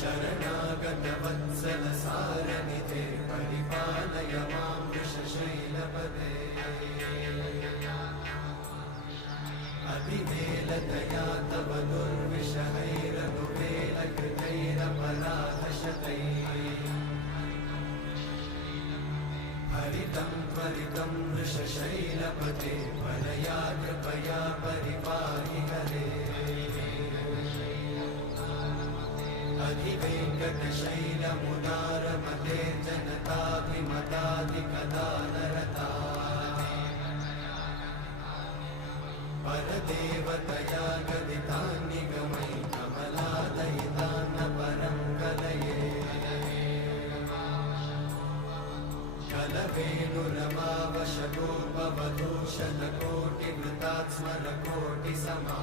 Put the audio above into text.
शरणागतवत्सल सारनिधे परिपालय मां वृषशैलपदे अतिवेलतया तव दुर्विषहैरनुवेलकृतैरपराधशतैः हरितं त्वरितं वृषशैलपते वरया कृपया परिपाहि हरे अधिवेङ्कटशैलमुदारमते जनताभिमताधिकदानरता परदेवतया गदितान्निगमै कमलादयितान्न परं कलये कलवेणुरमावशतोपवधूषणकोटिवृतात् स्मरकोटिसमा